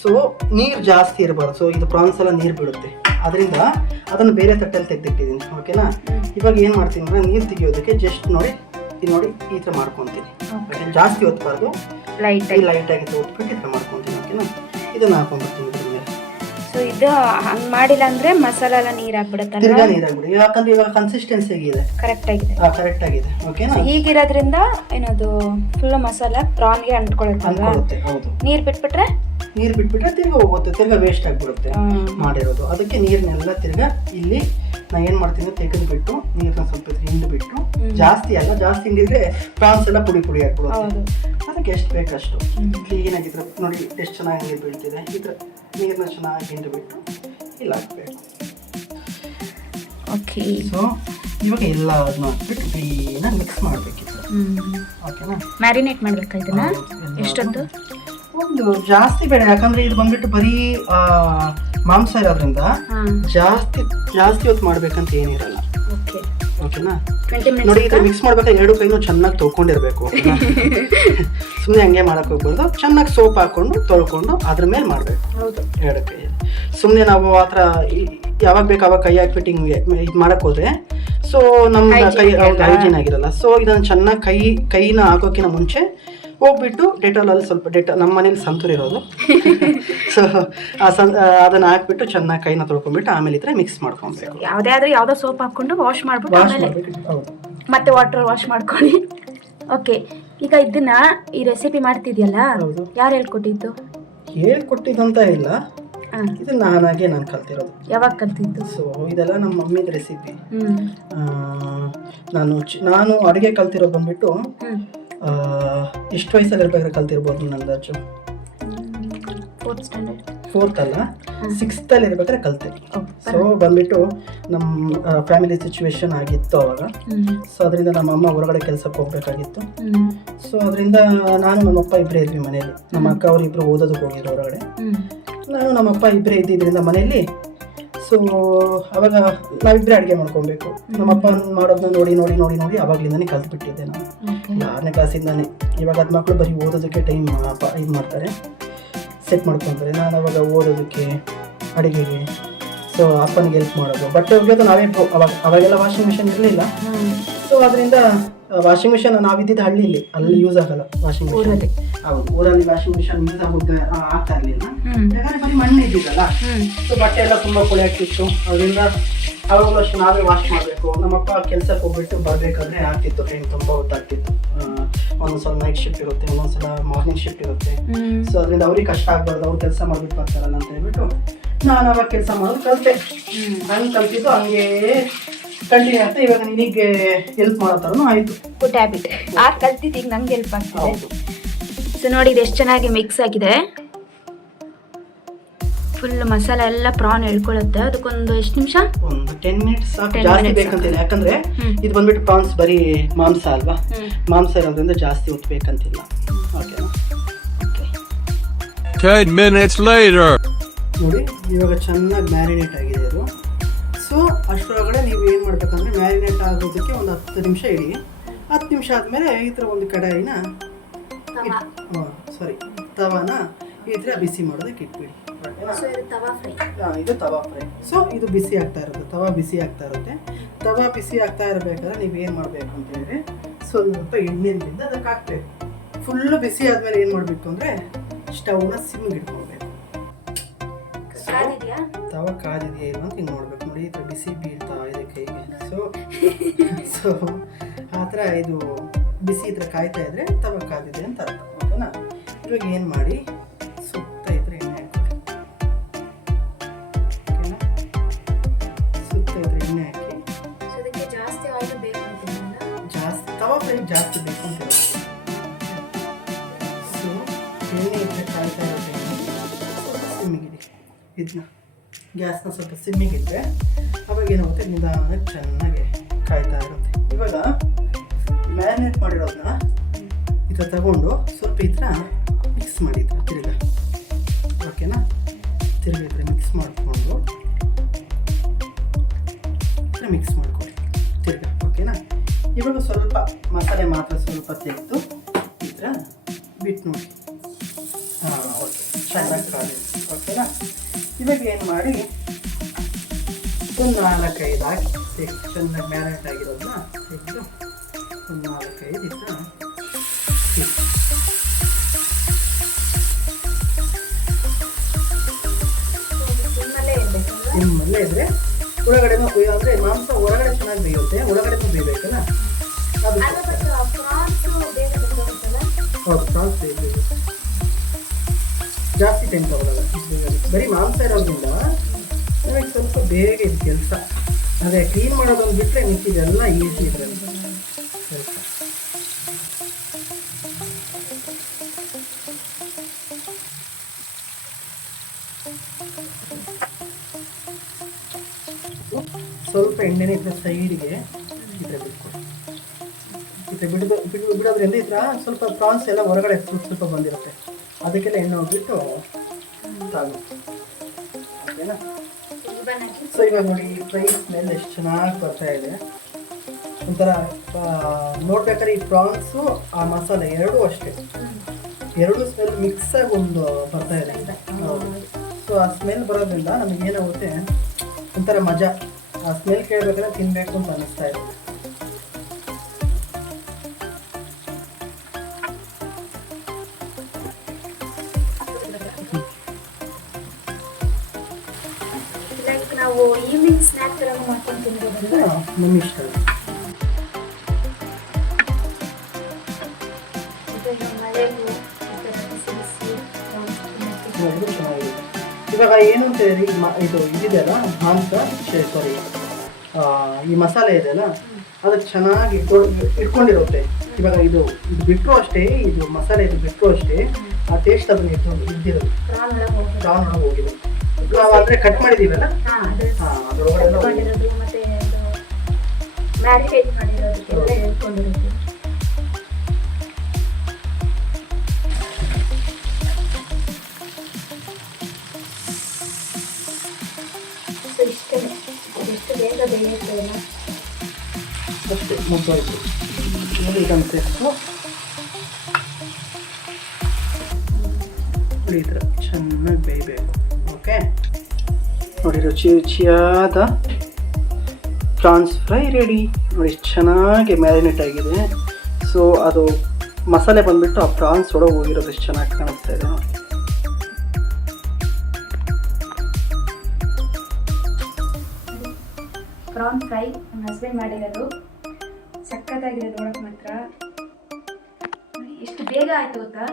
ಸೊ ನೀರು ಜಾಸ್ತಿ ಇರಬಾರ್ದು. ಸೊ ಇದು ಪ್ರಾನ್ಸ್ ಎಲ್ಲ ನೀರು ಬಿಡುತ್ತೆ, ಅದರಿಂದ ಅದನ್ನು ಬೇರೆ ತಟ್ಟೆಯಲ್ಲಿ ತೆಗೆದಿಟ್ಟಿದ್ದೀನಿ. ಓಕೆನಾ? ಇವಾಗ ಏನು ಮಾಡ್ತೀನಿ ಅಂದರೆ ನೀರು ತೆಗಿಯೋದಕ್ಕೆ ಜಸ್ಟ್ ನೋಡಿ ಈ ಥರ ಮಾಡ್ಕೊತೀನಿ. ಜಾಸ್ತಿ ಹೊತ್ಬಾರ್ದು, ಲೈಟಾಗಿ ಹೊತ್ಬಿಟ್ಟು ಈ ಥರ ಮಾಡ್ಕೊತೀನಿ. ಓಕೆನಾ? ಇದನ್ನು ಹಾಕೊಂಡ್ಬಿಡ್ತೀನಿ ಇದ್ರ ಮೇಲೆ. ಸೊ ಇದು ಹಂಗೆ ಮಾಡಿಲ್ಲ ಅಂದರೆ ಮಸಾಲ ಎಲ್ಲ ನೀರು ಹಾಕ್ಬಿಡುತ್ತಲ್ಲ, ತಿರ್ಗಾ ನೀರು ಹಾಕ್ಬಿಡಿ. ಯಾಕಂದ್ರೆ ಇವಾಗ ಕನ್ಸಿಸ್ಟೆನ್ಸಿ ಆಗಿದೆ, ಕರೆಕ್ಟ್ ಆಗಿದೆ. ಓಕೆನಾ? ಹೀಗಿರೋದ್ರಿಂದ ಏನದು ಫುಲ್ ಮಸಾಲ ಪ್ರಾನ್ಗೆ ಅಂಟ್ಕೊಳ್ಳುತ್ತೆ. ಹೌದು. ನೀರು ಬಿಟ್ಬಿಟ್ರೆ ತಿರ್ಗಾ ಹೋಗುತ್ತೆ, ತಿರ್ಗಾ ವೇಸ್ಟ್ ಆಗಿಬಿಡುತ್ತೆ ಮಾಡಿರೋದು. ಅದಕ್ಕೆ ನೀರನ್ನೆಲ್ಲ ತಿರ್ಗಾ ಇಲ್ಲಿ ನಾ ಏನು ಮಾಡ್ತೀನಿ, ತೆಗೆದುಬಿಟ್ಟು ನೀರನ್ನ ಸ್ವಲ್ಪ ಹಿಂಡಿಬಿಟ್ಟು, ಜಾಸ್ತಿ ಹಿಂಡಿದ್ರೆ ಪ್ರಾನ್ಸ್ ಎಲ್ಲ ಪುಡಿ ಆಗಿಬಿಡುತ್ತೆ. ಅದಕ್ಕೆ ಎಷ್ಟು ಬೇಕಷ್ಟು ಕ್ಲೀನಾಗಿದ್ರೆ ನೋಡಿ ಎಷ್ಟು ಚೆನ್ನಾಗಿ ನೀರು ಬೀಳ್ತಿದೆ. ಈ ಥರ ನೀರನ್ನ ಚೆನ್ನಾಗಿ ಹಿಂಡಿಬಿಟ್ಟು ಇಲ್ಲಿ ಹಾಕಬೇಕು. ಓಕೆ. ಸೊ ಇವಾಗ ಎಲ್ಲ ಅದನ್ನ ಹಾಕ್ಬಿಟ್ಟು ಕ್ಲೀನಾಗಿ ಮಿಕ್ಸ್ ಮಾಡಬೇಕಿತ್ತು. ಓಕೆನಾ? ಮ್ಯಾರಿನೇಟ್ ಮಾಡಬೇಕಾ ಇದನ್ನ? ಎಷ್ಟೊತ್ತು? ಒಂದು ಜಾಸ್ತಿ ಬೇಡ, ಯಾಕಂದ್ರೆ ಇದು ಬಂದ್ಬಿಟ್ಟು ಬರೀ ಮಾಂಸ ಇರೋದ್ರಿಂದ ಜಾಸ್ತಿ ಹೊತ್ತು ಮಾಡ್ಬೇಕಂತ ಏನಿರಲ್ಲ. ಓಕೆನಾ? ನೋಡಿ ಇದು ಮಿಕ್ಸ್ ಮಾಡ್ಬೇಕಾದ್ರೆ 2 ಕೈನೂ ಚೆನ್ನಾಗಿ ತೊಳ್ಕೊಂಡಿರ್ಬೇಕು. ಸುಮ್ಮನೆ ಹಂಗೆ ಮಾಡಕ್ ಹೋಗ್ಬಾರ್ದು. ಚೆನ್ನಾಗಿ ಸೋಪ್ ಹಾಕೊಂಡು ತೊಳ್ಕೊಂಡು ಅದ್ರ ಮೇಲೆ ಮಾಡ್ಬೇಕು 2 ಕೈ. ಸುಮ್ಮನೆ ನಾವು ಆ ಥರ ಯಾವಾಗ ಬೇಕು ಅವಾಗ ಕೈ ಹಾಕ್ಬಿಟ್ಟು ಹಿಂಗೆ ಇದು ಮಾಡಕ್ ಹೋದ್ರೆ ಸೊ ನಮ್ಮ ಕೈ ಹೈಜೀನ್ ಆಗಿರಲ್ಲ. ಸೊ ಇದನ್ನು ಚೆನ್ನಾಗಿ ಕೈನ ಹಾಕೋಕ್ಕಿಂತ ಮುಂಚೆ ಹೋಗ್ಬಿಟ್ಟು ಡೆಟಾಲಲ್ಲಿ ಸ್ವಲ್ಪ ನಮ್ಮ ಮನೇಲಿ ಸಂತೂರ್ ಇರೋದು, ಸೊ ಅದನ್ನ ಹಾಕ್ಬಿಟ್ಟು ಚೆನ್ನಾಗಿ ಕೈನ ತೊಳ್ಕೊಂಡ್ಬಿಟ್ಟು ಆಮೇಲೆ ಇದ್ರೆ ಮಿಕ್ಸ್ ಮಾಡ್ಕೊಬೇಕು. ಯಾವುದೋ ಸೋಪ್ ಹಾಕೊಂಡು ವಾಶ್ ಮಾಡ್ಬಿಟ್ಟು ಮತ್ತೆ ವಾಟರ್ ವಾಶ್ ಮಾಡ್ಕೊಳ್ಳಿ. ಓಕೆ. ಈಗ ಇದನ್ನ ಈ ರೆಸಿಪಿ ಮಾಡ್ತಿದ್ಯಲ್ಲ, ಯಾರು ಹೇಳ್ಕೊಟ್ಟಿದ್ದು? ಹೇಳ್ಕೊಟ್ಟಿದ್ದಂತ ಇಲ್ಲ, ಇದು ನಾನು ಕಲ್ತಿರೋದು. ಯಾವಾಗ ಕಲ್ತಿದ್ದು? ಸೊ ಇದೆಲ್ಲ ನಮ್ಮ ಮಮ್ಮಿದ ರೆಸಿಪಿ. ನಾನು ಅಡುಗೆ ಕಲ್ತಿರೋದು ಬಂದ್ಬಿಟ್ಟು ಎಷ್ಟು ವಯಸ್ಸಲ್ಲಿ ಇರ್ಬೇಕಾದ್ರೆ ಕಲ್ತಿರ್ಬೋದು, ನಂದಾಚು 4th ಅಲ್ಲ 6th ಅಲ್ಲಿ ಇರ್ಬೇಕಾದ್ರೆ ಕಲ್ತೆ. ಸೊ ಬಂದ್ಬಿಟ್ಟು ನಮ್ಮ ಫ್ಯಾಮಿಲಿ ಸಿಚುವೇಶನ್ ಆಗಿತ್ತು ಅವಾಗ. ಸೊ ಅದರಿಂದ ನಮ್ಮ ಅಮ್ಮ ಹೊರಗಡೆ ಕೆಲಸಕ್ಕೆ ಹೋಗ್ಬೇಕಾಗಿತ್ತು. ಸೊ ಅದರಿಂದ ನಾನು ನಮ್ಮಪ್ಪ ಇಬ್ಬರೇ ಇದ್ವಿ ಮನೇಲಿ. ನಮ್ಮ ಅಕ್ಕ ಅವರು ಇಬ್ಬರು ಓದೋದಕ್ಕೆ ಹೋಗಿದ್ರು ಹೊರಗಡೆ, ನಾನು ನಮ್ಮಪ್ಪ ಇಬ್ಬರೇ ಇದ್ದಿದ್ದರಿಂದ ಮನೇಲಿ. ಸೊ ಅವಾಗ ನಾವಿಬ್ಬರೇ ಅಡುಗೆ ಮಾಡ್ಕೊಬೇಕು. ನಮ್ಮಪ್ಪ ಮಾಡೋದನ್ನ ನೋಡಿ ಅವಾಗ್ಲಿಂದಾನೇ ಕಲ್ತ್ಬಿಟ್ಟಿದ್ದೆ ನಾನು, 6ನೇ ಕ್ಲಾಸಿಂದಾನೆ. ಇವಾಗ ಅದು ಮಕ್ಕಳು ಬರೀ ಓದೋದಕ್ಕೆ ಟೈಮ್ ಇದು ಮಾಡ್ತಾರೆ, ಸೆಟ್ ಮಾಡ್ಕೊತಾರೆ. ನಾನು ಅವಾಗ ಓದೋದಕ್ಕೆ, ಅಡುಗೆಗೆ, ಸೊ ಅಪ್ಪನಿಗೆ ಹೆಲ್ಪ್ ಮಾಡೋದು. ಬಟ್ಟೆ ಒಗೆಯೋದು ನಾವೇ. ಅವಾಗೆಲ್ಲ ವಾಷಿಂಗ್ ಮಿಷಿನ್ ಇರಲಿಲ್ಲ. ಸೊ ಅದರಿಂದ ವಾಷಿಂಗ್ ಮಿಷಿನ್ ನಾವಿದ್ದಿದ್ದು ಹಳ್ಳಿಲಿ, ಅಲ್ಲಿ ಯೂಸ್ ಆಗಲ್ಲ ವಾಷಿಂಗ್ ಮಿಷಿನ್. ಹೌದು, ಊರಲ್ಲಿ ವಾಷಿಂಗ್ ಮಿಷಿನ್ ಯೂಸ್ ಆಗ್ತಾ ಇರಲಿಲ್ಲ, ಯಾಕಂದ್ರೆ ಬರೀ ಮಣ್ಣು ಇದ್ದಿದ್ದಲ್ಲ. ಸೊ ಬಟ್ಟೆ ಎಲ್ಲ ತುಂಬ ಕೊಳೆ ಆಗ್ತಿತ್ತು. ಅದರಿಂದ ಅವಾಗಲೂ ಅಷ್ಟು ನಾವೇ ವಾಶ್ ಮಾಡಬೇಕು. ನಮ್ಮಪ್ಪ ಕೆಲಸಕ್ಕೆ ಹೋಗ್ಬಿಟ್ಟು ಬರಬೇಕಾದ್ರೆ ಆಗ್ತಿತ್ತು, ಟೈಮ್ ತುಂಬ ಹೊತ್ತಾಗ್ತಿತ್ತು. ಒಂದೊಂದ್ಸಲ ನೈಟ್ ಶಿಫ್ಟ್ ಇರುತ್ತೆ, ಒಂದೊಂದ್ಸಲ ಮಾರ್ನಿಂಗ್ ಶಿಫ್ಟ್ ಇರುತ್ತೆ. ಸೊ ಅದರಿಂದ ಅವ್ರಿಗೆ ಕಷ್ಟ ಆಗ್ಬಾರ್ದು, ಅವ್ರು ಕೆಲಸ ಮಾಡ್ಬಿಟ್ಟು ಬರ್ತಾರಲ್ಲ ಅಂತ ಹೇಳ್ಬಿಟ್ಟು ನಾನು ಅವಾಗ ಕೆಲಸ ಮಾಡೋದು ಕಲಿತೆ. ಹಂಗೆ ಕಲ್ತಿದ್ದು ಹಂಗೆ ಕಂಟಿನ್ಯೂ ಆಗ್ತಾ ಇವಾಗ ನಿನಗೆ ಹೆಲ್ಪ್ ಮಾಡೋ ಥರನೂ ಆಯಿತು. Good habit. ಕಲ್ತಿದ್ದು ಈಗ ನಂಗೆ ಹೆಲ್ಪ್ ಆಗ್ತದೆ. ಸೊ ನೋಡಿ, ಇದು ಎಷ್ಟು ಚೆನ್ನಾಗಿ ಮಿಕ್ಸ್ ಆಗಿದೆ. ಫುಲ್ ಮಸಾಲ ಎಲ್ಲ ಪ್ರಾನ್ ಎಳ್ಕೊಳ್ಳುತ್ತೆ. ಅದಕ್ಕೊಂದು ಎಷ್ಟು ನಿಮಿಷ? ಒಂದು 10 ಮಿನಿಟ್ಸ್ ಸಾಕು, ಜಾಸ್ತಿ ಬೇಕಂತಿಲ್ಲ. ಯಾಕಂದ್ರೆ ಇದು ಬಂದ್ಬಿಟ್ಟು ಪ್ರಾನ್ಸ್ ಬರೀ ಮಾಂಸ ಅಲ್ವಾ, ಮಾಂಸ ಇರೋದ್ರಿಂದ ಜಾಸ್ತಿ ಹೊತ್ತು ಬೇಕಂತಿಲ್ಲ. ಓಕೆನಾ? 10 minutes later. ನೋಡಿ ಇವಾಗ ಚೆನ್ನಾಗಿ ಮ್ಯಾರಿನೇಟ್ ಆಗಿದೆ ಅದು. ಸೊ ಅಷ್ಟರೊಳಗಡೆ ನೀವು ಏನು ಮಾಡ್ಬೇಕಂದ್ರೆ ಮ್ಯಾರಿನೇಟ್ ಆಗೋದಕ್ಕೆ ಒಂದು 10 ನಿಮಿಷ ಇಡಿ. 10 ನಿಮಿಷ ಆದಮೇಲೆ ಈ ಥರ ಒಂದು ಕಡಾಯಿನ ತವಾನ ಈ ಥರ ಬಿಸಿ ಮಾಡೋದಕ್ಕೆ ಇಟ್ಬಿಡಿ. ಓಕೆನಾ? ಸೊ ಇದು ತವಾ ಫ್ರೈ. ಇದು ತವಾ ಫ್ರೈ. ಸೊ ಇದು ಬಿಸಿ ಆಗ್ತಾ ಇರುತ್ತೆ, ತವಾ ಬಿಸಿ ಆಗ್ತಾ ಇರುತ್ತೆ. ತವಾ ಬಿಸಿ ಆಗ್ತಾ ಇರಬೇಕಾದ್ರೆ ನೀವೇನು ಮಾಡಬೇಕು ಅಂತ ಹೇಳಿದ್ರೆ ಸ್ವಲ್ಪ ಎಣ್ಣೆಯಿಂದ ಅದಕ್ಕೆ ಹಾಕ್ಬೇಕು. ಫುಲ್ಲು ಬಿಸಿ ಆದಮೇಲೆ ಏನು ಮಾಡಬೇಕು ಅಂದರೆ ಸ್ಟವ್ನ ಸಿಮ್ಗೆ ಇಟ್ಕೊಳ್ಬೇಕು. ತವಾ ಕಾದಿದೆಯಾ ಇಲ್ಲ ಅಂತ ಹಿಂಗೆ ನೋಡ್ಬೇಕು. ನೋಡಿ ಈ ಥರ ಬಿಸಿ ಬೀಳ್ತಾ ಇದೆ ಕೈಗೆ. ಸೊ ಆ ಥರ ಇದು ಬಿಸಿ ಈ ಥರ ಕಾಯ್ತಾ ಇದ್ರೆ ತವಾ ಕಾದಿದೆ ಅಂತ ಅರ್ಥ. ಓಕೆನಾ? ಇವಾಗ ಏನು ಮಾಡಿ ಸುತ್ತ ಇದ್ರೆ ಎಣ್ಣೆ ಹಾಕಿ. ಓಕೆನಾ? ಸುತ್ತ ಇದ್ರೆ ಎಣ್ಣೆ ಹಾಕಿ. ಅದಕ್ಕೆ ಜಾಸ್ತಿ ಆಯಿಲ್ ಬೇಕು ಅಂತೀನಲ್ಲ, ಜಾಸ್ತಿ ತವಾ ಫ್ರೈ ಜಾಸ್ತಿ ಬೇಕು ಅಂತ ಹೇಳಿ. ಸೊ ಎಣ್ಣೆ ಇದ್ರೆ ಕಾಯ್ತಾ ಇರುತ್ತೆ, ಸ್ವಲ್ಪ ಸಿಮ್ಮಿಗಿಡಿ. ಇದನ್ನ ಗ್ಯಾಸ್ನ ಸ್ವಲ್ಪ ಸಿಮ್ಮಿಗಿದ್ರೆ ಅವಾಗ ಏನಾಗುತ್ತೆ, ನಿಧಾನಕ್ಕೆ ಚೆನ್ನಾಗಿ ಕಾಯ್ತಾ ಇರುತ್ತೆ. ಇವಾಗ ಮ್ಯಾರಿನೇಟ್ ಮಾಡಿರೋದನ್ನ ಈ ಥರ ತಗೊಂಡು ಸ್ವಲ್ಪ ಈ ಥರ ಮಿಕ್ಸ್ ಮಾಡಿ ತಿರ್ಗ. ಓಕೆನಾ? ತಿರ್ಗಿ ಈ ಥರ ಮಿಕ್ಸ್ ಮಾಡಿಕೊಂಡು ಮಿಕ್ಸ್ ಮಾಡ್ಕೊಳ್ಳಿ ತಿರ್ಗ. ಓಕೆನಾ? ಇವಾಗ ಸ್ವಲ್ಪ ಮಸಾಲೆ ಮಾತ್ರ ಸ್ವಲ್ಪ ತೆಗೆದು ಈ ಥರ ಬಿಟ್ಟು ನೋಡಿ. ಓಕೆ, ಚೆನ್ನಾಗಿ ಕಾಲಿ. ಓಕೆನಾ? ಇವಾಗ ಏನು ಮಾಡಿ ಒಂದು 4-5 ಹಾಕಿ ಚೆನ್ನಾಗಿ ಮ್ಯಾರಿನೇಟ್ ಆಗಿರೋದನ್ನ ತೆಗೆದು ಒಂದು 4-5 ಈ ಥರ ನಿಮ್ಮಲ್ಲೇ ಇದ್ರೆ ಒಳಗಡೆನೂ ಅಂದರೆ ಮಾಂಸ ಹೊರಗಡೆ ಚೆನ್ನಾಗಿ ಬೇಯುತ್ತೆ, ಒಳಗಡೆನೂ ಬೇಯಬೇಕಲ್ಲ ಅದು. ಹೌದು, ಪ್ರಾನ್ಸ್ ಬೇಯಬೇಕು, ಜಾಸ್ತಿ ಟೈಮ್ ತಗೊಳ್ಳಲ್ಲ. ಬರೀ ಮಾಂಸ ಇರೋದ್ರಿಂದ ನಮಗೆ ಸ್ವಲ್ಪ ಬೇಗ ಇದು ಕೆಲಸ. ಅದೇ ಕ್ಲೀನ್ ಮಾಡೋದನ್ನು ಬಿಟ್ಟರೆ ಮಿಕ್ಕಿದೆಲ್ಲ ಈಸಿ ಇದರಲ್ಲಿ ಕೆಲಸ. ಸ್ವಲ್ಪ ಎಣ್ಣೆನೇ ಇದ್ರೆ ಸೈಡಿಗೆ ಈ ಥರ ಬಿಟ್ಕೊಡಿ. ಈ ಥರ ಬಿಡೋದ್ರಿಂದ ಈ ಥರ ಸ್ವಲ್ಪ ಪ್ರಾನ್ಸ್ ಎಲ್ಲ ಹೊರಗಡೆ ಸ್ವಲ್ಪ ಬಂದಿರುತ್ತೆ, ಅದಕ್ಕೆಲ್ಲ ಎಣ್ಣೆ ಹೋಗ್ಬಿಟ್ಟು ತಾಳು. ಓಕೆನಾ? ಸೊ ಇವಾಗ ನೋಡಿ ಈ ಫ್ರೈ ಸ್ಮೆಲ್ ಎಷ್ಟು ಚೆನ್ನಾಗಿ ಬರ್ತಾ ಇದೆ. ಒಂಥರ ನೋಡ್ಬೇಕಾದ್ರೆ ಈ ಪ್ರಾನ್ಸು ಆ ಮಸಾಲೆ ಎರಡೂ ಅಷ್ಟೇ, ಎರಡು ಸ್ಮೆಲ್ ಮಿಕ್ಸ್ ಆಗಿ ಒಂದು ಬರ್ತಾ ಇದೆ. ಹೌದು. ಸೊ ಆ ಸ್ಮೆಲ್ ಬರೋದ್ರಿಂದ ನಮಗೆ ಏನಾಗುತ್ತೆ, ಒಂಥರ ಮಜಾ. ಆ ಸ್ಮೆಲ್ ಕೇಳಬೇಕಾದ್ರೆ ತಿನ್ನಬೇಕು ಅಂತ ಅನ್ನಿಸ್ತಾ ಇದೆ. ನಾವು ಈವ್ನಿಂಗ್ ಸ್ನ್ಯಾಕ್ ತರ ಮಾಡ್ಕೊಂಡು ತಿನ್ಬೋದು. ನಮ್ಮ ಇಷ್ಟ. ಇವಾಗ ಏನು ಅಂತ ಹೇಳಿ ಇದು ಇದೆಯಲ್ಲ ಮಾಂಸ, ಸಾರಿ ಈ ಮಸಾಲೆ ಇದೆಯಲ್ಲ ಅದಕ್ಕೆ ಚೆನ್ನಾಗಿ ಇಟ್ಕೊಂಡಿರುತ್ತೆ. ಇವಾಗ ಇದು ಬಿಟ್ಟರು ಅಷ್ಟೇ, ಇದು ಮಸಾಲೆ ಇದು ಬಿಟ್ಟರು ಅಷ್ಟೇ ಆ ಟೇಸ್ಟ್ ಅದನ್ನ ಇದ್ದಿರೋದು ಪ್ರಾನ್ ಒಳಗೆ ಹೋಗಿದೆ. ನಾವು ಅಂದರೆ ಕಟ್ ಮಾಡಿದ್ದೀವಲ್ಲ, ಅದರೊಳಗಡೆ ಮತ್ತೆ ಮ್ಯಾರಿನೇಟ್ ಮಾಡಿರೋದಕ್ಕೆಲ್ಲ ಹೇಳ್ಕೊಂಡಿರೋದು. ಎಷ್ಟು ಬೇಗ ಬೇಯುತ್ತೆ ಅಷ್ಟೇ, ಮುಗ್ದೋಯ್ತು. ಇದನ್ನು ತೆಗೆದು ಈ ಥರ ಚೆನ್ನಾಗಿ ಬೇಯಬೇಕು. ಓಕೆ ನೋಡಿ, ರುಚಿಯಾದ ಪ್ರಾನ್ಸ್ ಫ್ರೈ ರೆಡಿ. ನೋಡಿ ಚೆನ್ನಾಗಿ ಮ್ಯಾರಿನೇಟ್ ಆಗಿದೆ. ಸೊ ಅದು ಮಸಾಲೆ ಬಂದುಬಿಟ್ಟು ಆ ಪ್ರಾನ್ಸ್ ಒಳಗೆ ಹೋಗಿರೋದು ಎಷ್ಟು ಚೆನ್ನಾಗಿ ಕಾಣಿಸ್ತಾ ಇದೆ ನೋಡಿ. ಪ್ರಾನ್ ಫ್ರೈ ನಮ್ಮ ಹಸ್ಬೆಂಡ್ ಮಾಡಿರೋದು ಸಕ್ಕತ್ತಾಗಿದೆ. ನೋಡೋಕೆ ಮಾತ್ರ ನೋಡಿ ಎಷ್ಟು ಬೇಗ ಆಯಿತು ಗೊತ್ತಾ,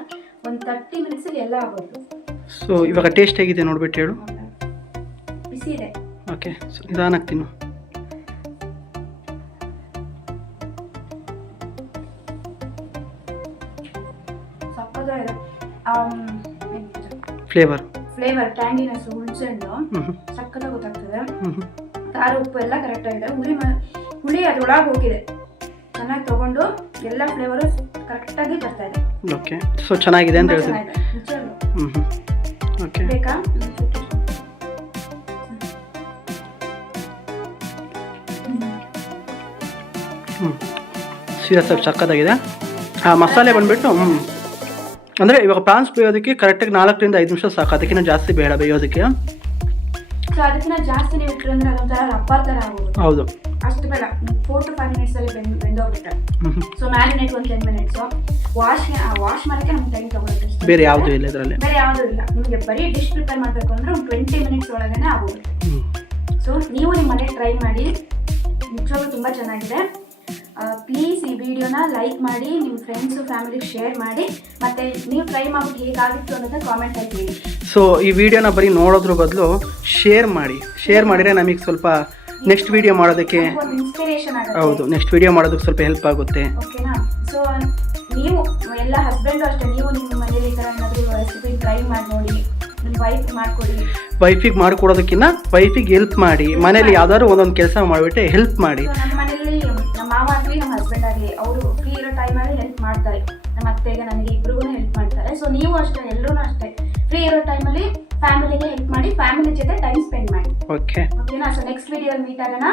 ಒಂದು 30 ಮಿನಿಟ್ಸಲ್ಲಿ ಎಲ್ಲ ಆಗೋದು. ಸೊ ಇವಾಗ ಟೇಸ್ಟ್ ಹೇಗಿದೆ ನೋಡ್ಬಿಟ್ಟು ಹೇಳು. ಬಿಸಿ ಇದೆ. ಓಕೆ, ಸೊ ನಿಧಾನಕ್ಕೆ ತಿನ್ನು. ಸಕ್ಕತ್ತಾಗಿದೆ. ಫ್ಲೇವರ್ ಟ್ಯಾಂಗಿನೆಸ್, ಹುಣಸೆಹಣ್ಣು ಸಕ್ಕತ್ತಾಗಿ ಗೊತ್ತಾಗ್ತದೆ. ಖಾರ ಉಪ್ಪು ಎಲ್ಲ ಕರೆಕ್ಟ್ ಆಗಿದೆ. ಹುಳಿ ಅದ್ರೊಳಗೆ ಹೋಗಿದೆ, ಚೆನ್ನಾಗಿ ತಗೊಂಡು ಎಲ್ಲ ಫ್ಲೇವರು ಕರೆಕ್ಟಾಗಿ ಬರ್ತಾ ಇದೆ. ಓಕೆ, ಸೊ ಚೆನ್ನಾಗಿದೆ ಅಂತ ಹೇಳ್ತೀನಿ. ಓಕೆ, ಬೇಕಾ? ಸೀರಿಯಸ್ ಆಗಿ ಸಕ್ಕತ್ತಾಗಿದೆ. ಆ ಮಸಾಲೆ ಬಂದುಬಿಟ್ಟು ಅಂದರೆ ಇವಾಗ ಪ್ರಾನ್ಸ್ ಬೇಯೋದಕ್ಕೆ ಕರೆಕ್ಟಾಗಿ 4 ರಿಂದ 5 ನಿಮಿಷ ಸಾಕು, ಅದಕ್ಕಿಂತ ಜಾಸ್ತಿ ಬೇಡ ಬೇಯೋದಕ್ಕೆ. ಸೊ ಅದಕ್ಕಿಂತ ಜಾಸ್ತಿ ನೀವು ಇಟ್ಟರೆ ಅದೊಂಥರ ರಬ್ಬರ್ ಥರ ಆಗೋಗುತ್ತೆ. ಹೌದು, ಅಷ್ಟು ಬೇಡ. 4 to 5 ಮಿನಿಟ್ಸಲ್ಲಿ ಬೆಂದೋಗ್ಬಿಟ್ಟೆ. ಸೊ ಮ್ಯಾರಿನೇಟ್ ಒಂದು 10 ಮಿನಿಟ್ಸು. ವಾಶ್ ಮಾಡೋಕ್ಕೆ ನಮ್ಗೆ ಟೈಮ್ ತೊಗೊಳುತ್ತೆ. ಬೇರೆ ಯಾವುದೂ ಇಲ್ಲ ಇದರಲ್ಲಿ, ಬೇರೆ ಯಾವುದೂ ಇಲ್ಲ. ನಿಮಗೆ ಬರೀ ಡಿಶ್ ಪ್ರಿಪೇರ್ ಮಾಡಬೇಕು ಅಂದರೆ ಒಂದು 20 ಮಿನಿಟ್ಸ್ ಒಳಗೇ ಆಗೋಗುತ್ತೆ. ಸೊ ನೀವು ನಿಮ್ಮ ಮನೆಗೆ ಟ್ರೈ ಮಾಡಿ, ನಿಜವಾಗ್ಲೂ ತುಂಬ ಚೆನ್ನಾಗಿದೆ. ಪ್ಲೀಸ್ ಈ ವಿಡಿಯೋನ ಲೈಕ್ ಮಾಡಿ, ನಿಮ್ಮ ಫ್ರೆಂಡ್ಸು ಫ್ಯಾಮಿಲಿಗೆ ಶೇರ್ ಮಾಡಿ, ಮತ್ತು ನೀವು ಟ್ರೈ ಮಾಡ್ಬಿಟ್ಟು ಹೇಗಾಗಿತ್ತು ಅನ್ನೋದನ್ನ ಕಾಮೆಂಟಲ್ಲಿ ಹೇಳಿ. ಸೊ ಈ ವಿಡಿಯೋನ ಬರೀ ನೋಡೋದ್ರ ಬದಲು ಶೇರ್ ಮಾಡಿದರೆ ನಮಗೆ ಸ್ವಲ್ಪ ನೆಕ್ಸ್ಟ್ ವಿಡಿಯೋ ಮಾಡೋದಕ್ಕೆ ಒಂದು ಇನ್ಸ್ಪಿರೇಷನ್ ಆಗುತ್ತೆ. ಹೌದು, ನೆಕ್ಸ್ಟ್ ವಿಡಿಯೋ ಮಾಡೋದಕ್ಕೆ ಸ್ವಲ್ಪ ಹೆಲ್ಪ್ ಆಗುತ್ತೆ. ಓಕೆನಾ? ಸೊ ನೀವು ಎಲ್ಲ ಹಸ್ಬೆಂಡು ಅಷ್ಟೇ, ನೀವು ನಿಮ್ಮ ಮನೇಲಿ ಈ ಥರ ಏನಾದರೂ ರೆಸಿಪಿ ಟ್ರೈ ಮಾಡಿ ನೋಡಿ, ನಿಮ್ಮ ವೈಫ್ ಮಾಡಿಕೊಡಿ. ವೈಫಿಗೆ ಮಾಡಿಕೊಡೋದಕ್ಕಿಂತ ವೈಫಿಗೆ ಹೆಲ್ಪ್ ಮಾಡಿ, ಮನೇಲಿ ಯಾವ್ದಾದ್ರು ಒಂದೊಂದು ಕೆಲಸ ಮಾಡಿಬಿಟ್ಟು ಹೆಲ್ಪ್ ಮಾಡಿ. ಸೊ ನಮ್ಮ ಮನೇಲಿ ನಮ್ಮ ಮಾವ ಆಗಲಿ ನಮ್ಮ ಹಸ್ಬೆಂಡ್ ಆಗಲಿ ಅವರು ಫ್ರೀ ಇರೋ ಟೈಮಲ್ಲಿ ಹೆಲ್ಪ್ ಮಾಡ್ತಾರೆ. ನಮ್ಮ ಅತ್ತೆಗೆ ನನಗೆ ಇಬ್ರಿಗೂ ಹೆಲ್ಪ್ ಮಾಡ್ತಾರೆ. ಸೊ ನೀವು ಅಷ್ಟೇ, ಎಲ್ಲರೂ ಅಷ್ಟೇ ಫ್ರೀ ಇರೋ ಟೈಮಲ್ಲಿ ಫ್ಯಾಮಿಲಿಗೆ ಹೆಲ್ಪ್ ಮಾಡಿ, ಫ್ಯಾಮಿಲಿ ಜೊತೆ ಟೈಮ್ ಸ್ಪೆಂಡ್ ಮಾಡಿ. ಓಕೆನಾ? ಸೊ ನೆಕ್ಸ್ಟ್ ವಿಡಿಯೋಲಿ ಮೀಟ್ ಆಗೋಣ.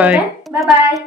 ಬಾಯ್ ಬಾಯ್.